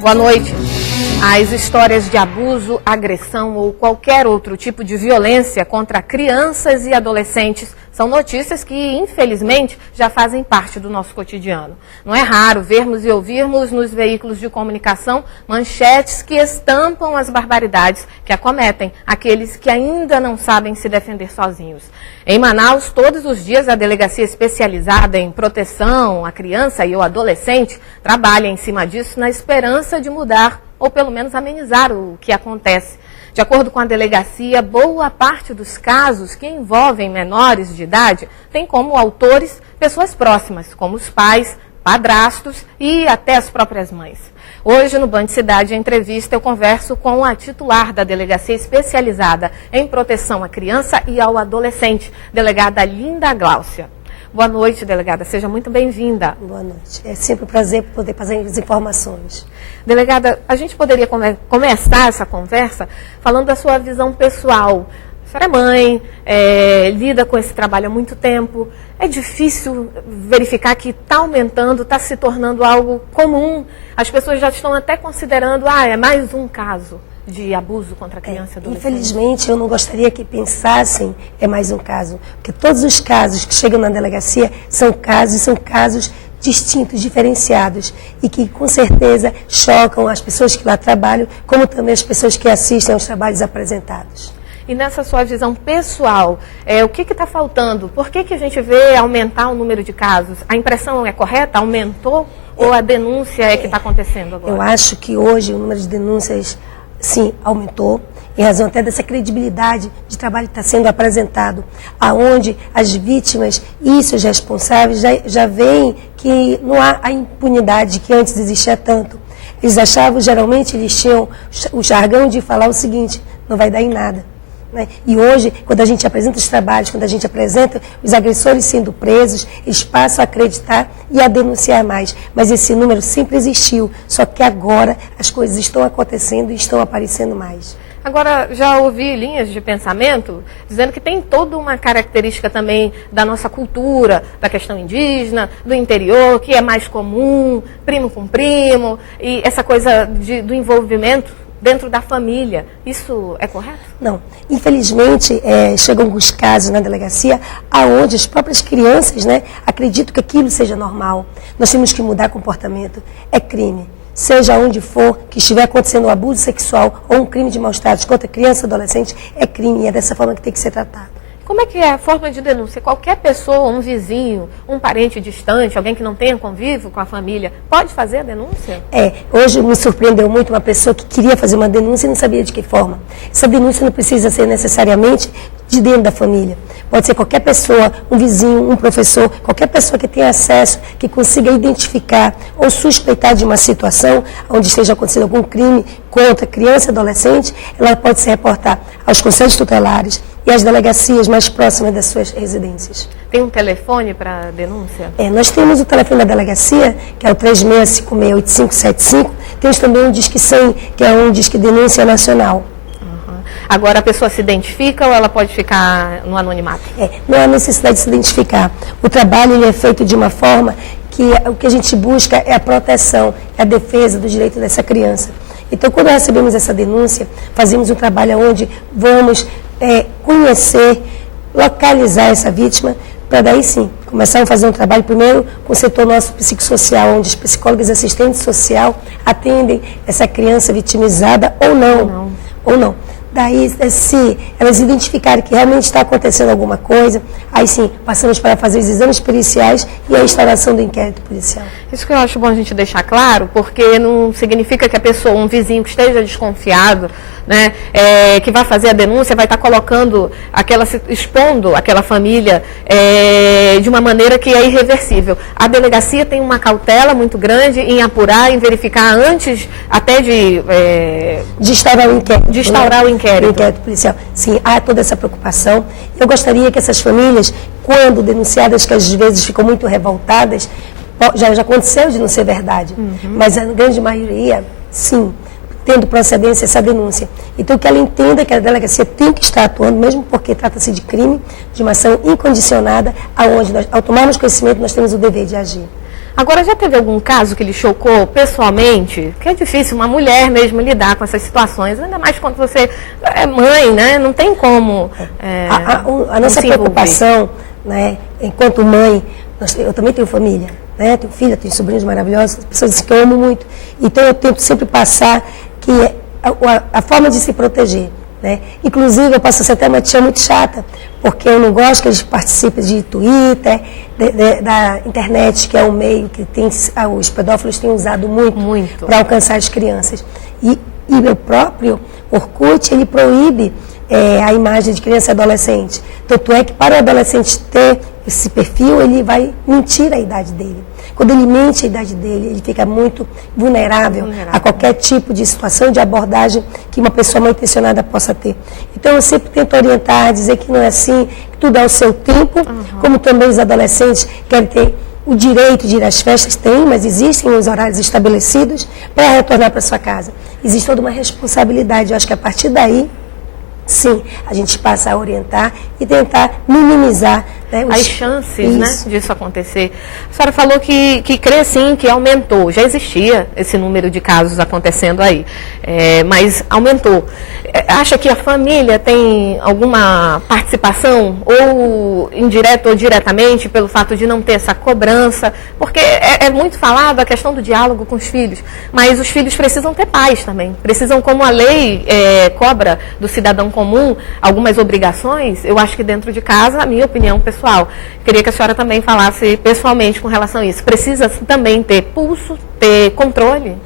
Boa noite. As histórias de abuso, agressão ou qualquer outro tipo de violência contra crianças e adolescentes são notícias que, infelizmente, já fazem parte do nosso cotidiano. Não é raro vermos e ouvirmos nos veículos de comunicação manchetes que estampam as barbaridades que acometem aqueles que ainda não sabem se defender sozinhos. Em Manaus, todos os dias, a delegacia especializada em proteção à criança e ao adolescente trabalha em cima disso na esperança de mudar ou pelo menos amenizar o que acontece. De acordo com a delegacia, boa parte dos casos que envolvem menores de idade tem como autores pessoas próximas, como os pais, padrastos e até as próprias mães. Hoje, no Band Cidade, em entrevista, eu converso com a titular da delegacia especializada em proteção à criança e ao adolescente, delegada Linda Gláucia. Boa noite, delegada. Seja muito bem-vinda. Boa noite. É sempre um prazer poder fazer as informações. Delegada, a gente poderia começar essa conversa falando da sua visão pessoal. A senhora é mãe, lida com esse trabalho há muito tempo. É difícil verificar que está aumentando, está se tornando algo comum. As pessoas já estão até considerando, é mais um caso de abuso contra a criança e adolescente. Infelizmente, eu não gostaria que pensassem é mais um caso. Porque todos os casos que chegam na delegacia são casos distintos, diferenciados. E que, com certeza, chocam as pessoas que lá trabalham, como também as pessoas que assistem aos trabalhos apresentados. E nessa sua visão pessoal, o que está faltando? Por que a gente vê aumentar o número de casos? A impressão é correta? Aumentou? Ou a denúncia é que está acontecendo agora? Eu acho que hoje o número de denúncias, sim, aumentou, em razão até dessa credibilidade de trabalho que está sendo apresentado, aonde as vítimas e seus responsáveis já veem que não há a impunidade que antes existia tanto. Eles achavam, geralmente, eles tinham o jargão de falar o seguinte: não vai dar em nada. Né? E hoje, quando a gente apresenta os trabalhos, quando a gente apresenta os agressores sendo presos, eles passam a acreditar e a denunciar mais. Mas esse número sempre existiu, só que agora as coisas estão acontecendo e estão aparecendo mais. Agora, já ouvi linhas de pensamento dizendo que tem toda uma característica também da nossa cultura, da questão indígena, do interior, que é mais comum, primo com primo, e essa coisa do envolvimento dentro da família. Isso é correto? Não. Infelizmente, chegam alguns casos na delegacia aonde as próprias crianças, acreditam que aquilo seja normal. Nós temos que mudar comportamento. É crime. Seja onde for que estiver acontecendo um abuso sexual ou um crime de maus-tratos contra criança e adolescente, é crime e é dessa forma que tem que ser tratado. Como é que é a forma de denúncia? Qualquer pessoa, um vizinho, um parente distante, alguém que não tenha convívio com a família, pode fazer a denúncia? Hoje me surpreendeu muito uma pessoa que queria fazer uma denúncia e não sabia de que forma. Essa denúncia não precisa ser necessariamente de dentro da família. Pode ser qualquer pessoa, um vizinho, um professor, qualquer pessoa que tenha acesso, que consiga identificar ou suspeitar de uma situação onde esteja acontecendo algum crime contra criança e adolescente, ela pode se reportar aos conselhos tutelares e às delegacias mais próximas das suas residências. Tem um telefone para denúncia? Nós temos o telefone da delegacia, que é o 3656-8575. Temos também um Disque 100, que é um Disque Denúncia Nacional. Agora, a pessoa se identifica ou ela pode ficar no anonimato? Não há necessidade de se identificar. O trabalho ele é feito de uma forma que o que a gente busca é a proteção, é a defesa do direito dessa criança. Então, quando recebemos essa denúncia, fazemos um trabalho onde vamos conhecer, localizar essa vítima, para daí sim, começar a fazer um trabalho primeiro com o setor nosso psicossocial, onde os psicólogos e assistentes social atendem essa criança vitimizada ou não. Daí, se elas identificarem que realmente está acontecendo alguma coisa, aí sim, passamos para fazer os exames periciais e a instalação do inquérito policial. Isso que eu acho bom a gente deixar claro, porque não significa que a pessoa, um vizinho que esteja desconfiado, que vai fazer a denúncia, vai estar expondo aquela família de uma maneira que é irreversível. A delegacia tem uma cautela muito grande em apurar, em verificar antes até de instaurar o inquérito. De instaurar o inquérito policial. Sim, há toda essa preocupação. Eu gostaria que essas famílias, quando denunciadas, que às vezes ficam muito revoltadas, já aconteceu de não ser verdade, mas a grande maioria, sim, tendo procedência essa denúncia. Então, que ela entenda que a delegacia tem que estar atuando, mesmo porque trata-se de crime, de uma ação incondicionada, aonde nós, ao tomarmos conhecimento, nós temos o dever de agir. Agora, já teve algum caso que lhe chocou pessoalmente? Que é difícil uma mulher mesmo lidar com essas situações, ainda mais quando você é mãe, né? Não tem como a nossa preocupação, né, enquanto mãe, eu também tenho família, né? Tenho filha, tenho sobrinhos maravilhosos, pessoas que eu amo muito. Então eu tento sempre passar que a forma de se proteger, né? Inclusive eu passo até uma tia muito chata, porque eu não gosto que eles participem de Twitter, da internet, que é um meio que os pedófilos têm usado muito. Para alcançar as crianças. E meu próprio Orkut, ele proíbe a imagem de criança e adolescente. Tanto é que para o adolescente ter esse perfil, ele vai mentir a idade dele. Quando ele mente a idade dele, ele fica muito vulnerável a qualquer tipo de situação, de abordagem que uma pessoa mal intencionada possa ter. Então, eu sempre tento orientar, dizer que não é assim, que tudo é o seu tempo, como também os adolescentes querem ter o direito de ir às festas, tem, mas existem os horários estabelecidos para retornar para sua casa. Existe toda uma responsabilidade. Eu acho que a partir daí, sim, a gente passa a orientar e tentar minimizar, né, as chances, né, disso acontecer. A senhora falou que crê sim, que aumentou. Já existia esse número de casos acontecendo aí, mas aumentou. Acha que a família tem alguma participação, ou indireta ou diretamente, pelo fato de não ter essa cobrança? Porque é muito falado a questão do diálogo com os filhos, mas os filhos precisam ter pais também. Precisam, como a lei cobra do cidadão comum algumas obrigações, eu acho que dentro de casa, a minha opinião pessoal, queria que a senhora também falasse pessoalmente com relação a isso. Precisa também ter pulso, ter controle?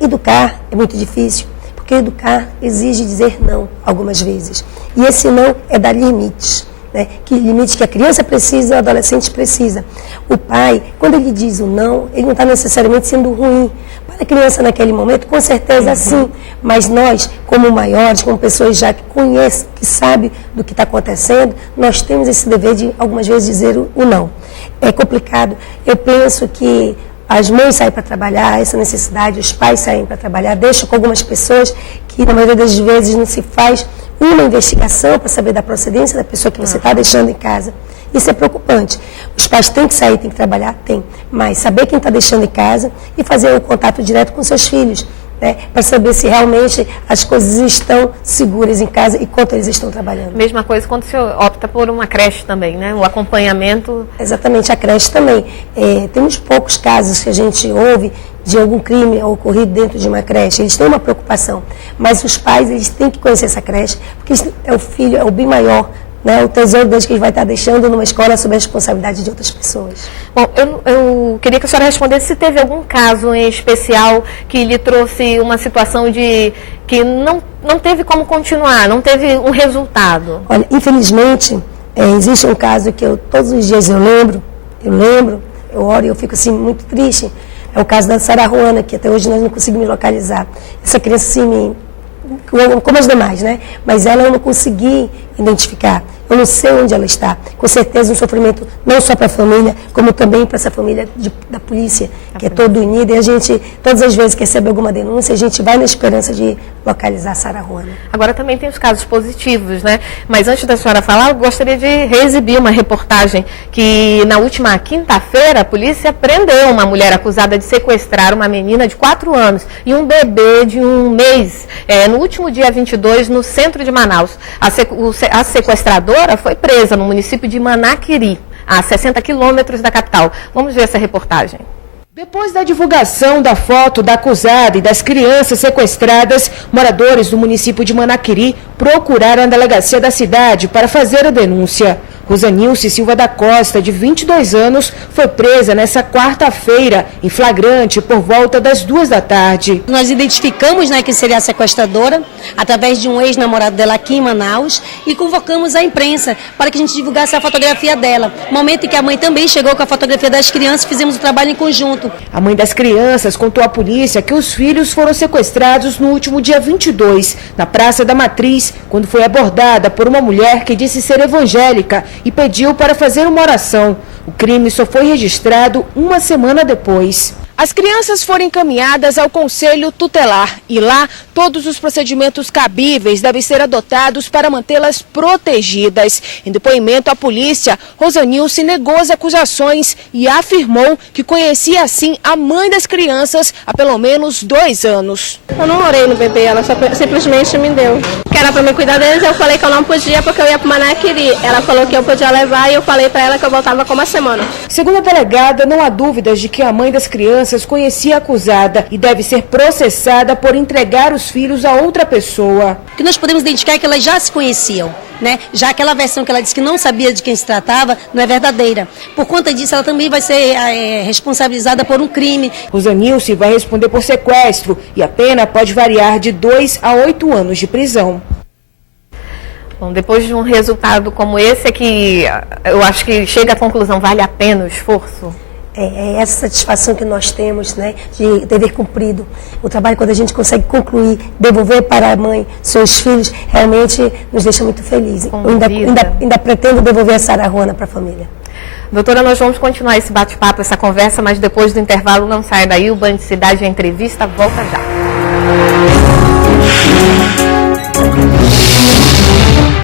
Educar é muito difícil. Porque educar exige dizer não algumas vezes. E esse não é dar limites, né? Que limite que a criança precisa, o adolescente precisa. O pai, quando ele diz o não, ele não está necessariamente sendo ruim. Para a criança naquele momento, com certeza sim. Mas nós, como maiores, como pessoas já que conhecem, que sabem do que está acontecendo, nós temos esse dever de, algumas vezes, dizer o não. É complicado. Eu penso que as mães saem para trabalhar, essa necessidade, os pais saem para trabalhar, deixam com algumas pessoas que, na maioria das vezes, não se faz uma investigação para saber da procedência da pessoa que você está deixando em casa. Isso é preocupante. Os pais têm que sair, têm que trabalhar? Tem. Mas saber quem está deixando em casa e fazer o contato direto com seus filhos, né, para saber se realmente as coisas estão seguras em casa e quanto eles estão trabalhando. Mesma coisa quando você opta por uma creche também, né? O acompanhamento. Exatamente, a creche também. Temos poucos casos que a gente ouve de algum crime ocorrido dentro de uma creche. Eles têm uma preocupação, mas os pais, eles têm que conhecer essa creche, porque é o filho, é o bem maior, né, o tesouro deles que ele vai estar deixando numa escola sob a responsabilidade de outras pessoas. Bom, eu queria que a senhora respondesse se teve algum caso em especial que lhe trouxe uma situação de que não teve como continuar, não teve um resultado. Olha, infelizmente, existe um caso que todos os dias eu lembro, eu oro e eu fico assim muito triste. É o caso da Sara Juana, que até hoje nós não conseguimos localizar. Essa criança, assim, como as demais, né? Mas ela eu não consegui identificar. Eu não sei onde ela está. Com certeza um sofrimento não só para a família, como também para essa família da polícia, que é toda unida. E a gente, todas as vezes que recebe alguma denúncia, a gente vai na esperança de localizar a Sara Juana. Agora também tem os casos positivos, né? Mas antes da senhora falar, eu gostaria de reexibir uma reportagem que na última quinta-feira a polícia prendeu uma mulher acusada de sequestrar uma menina de 4 anos e um bebê de 1 mês. No último dia 22, no centro de Manaus. A sequestradora foi presa no município de Manaquiri, a 60 quilômetros da capital. Vamos ver essa reportagem. Depois da divulgação da foto da acusada e das crianças sequestradas, moradores do município de Manaquiri procuraram a delegacia da cidade para fazer a denúncia. Rosanilce Silva da Costa, de 22 anos, foi presa nessa quarta-feira, em flagrante, por volta das 2 da tarde. Nós identificamos, né, que seria a sequestradora, através de um ex-namorado dela aqui em Manaus, e convocamos a imprensa para que a gente divulgasse a fotografia dela. Momento em que a mãe também chegou com a fotografia das crianças, fizemos o trabalho em conjunto. A mãe das crianças contou à polícia que os filhos foram sequestrados no último dia 22, na Praça da Matriz, quando foi abordada por uma mulher que disse ser evangélica e pediu para fazer uma oração. O crime só foi registrado 1 semana depois. As crianças foram encaminhadas ao Conselho Tutelar e lá Todos os procedimentos cabíveis devem ser adotados para mantê-las protegidas. Em depoimento à polícia, Rosanilce negou as acusações e afirmou que conhecia assim a mãe das crianças há pelo menos 2 anos. Eu não morei no bebê, ela simplesmente me deu. Que era para me cuidar deles, eu falei que eu não podia porque eu ia para Manaquiri. Ela falou que eu podia levar e eu falei para ela que eu voltava com 1 semana. Segundo a delegada, não há dúvidas de que a mãe das crianças conhecia a acusada e deve ser processada por entregar os filhos a outra pessoa. O que nós podemos identificar é que elas já se conheciam, né? Já aquela versão que ela disse que não sabia de quem se tratava não é verdadeira. Por conta disso, ela também vai ser responsabilizada por um crime. Rosanilce vai responder por sequestro e a pena pode variar de 2 a 8 anos de prisão. Bom, depois de um resultado como esse, é que eu acho que chega à conclusão, vale a pena o esforço? É essa satisfação que nós temos, né, de dever cumprido. O trabalho, quando a gente consegue concluir, devolver para a mãe seus filhos, realmente nos deixa muito felizes. Eu ainda pretendo devolver a Sara Rona para a família. Doutora, nós vamos continuar esse bate-papo, essa conversa, mas depois do intervalo não saia daí. O Band Cidade, a entrevista volta já.